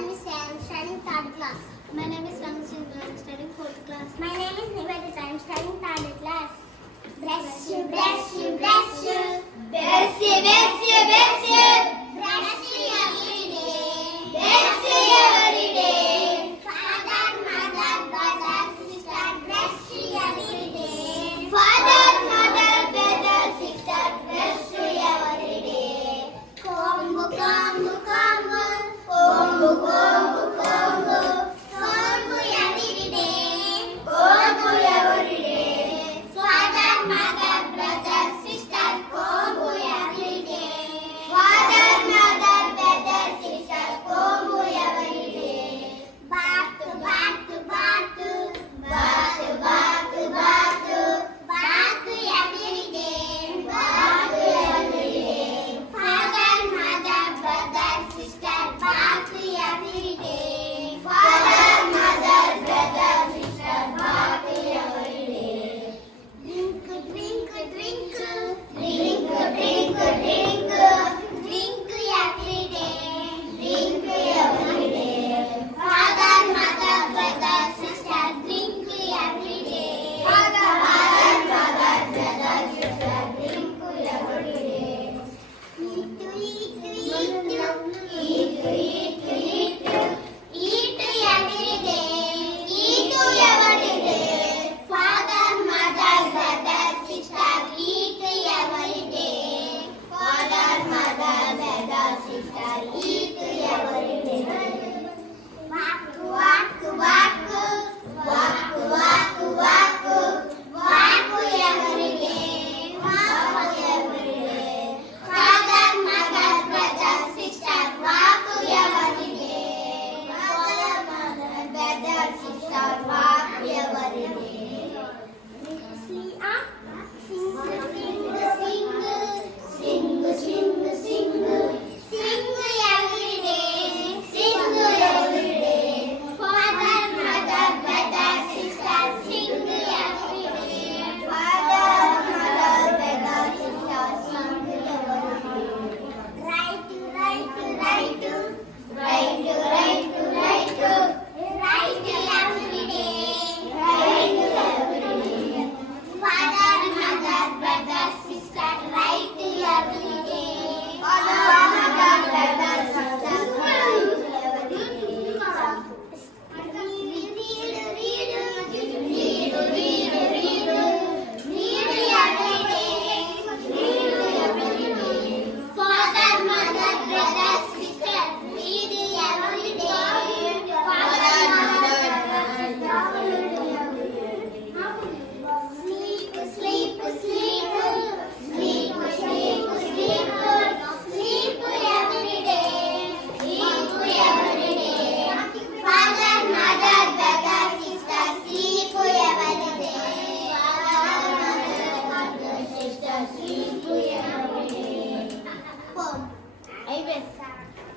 name is Sam. I'm studying third class. My name is Ramachandra. I am studying fourth class. My name is Nivedita. I am studying third class. Bless you, bless you, bless you. Bless you, bless you, bless you.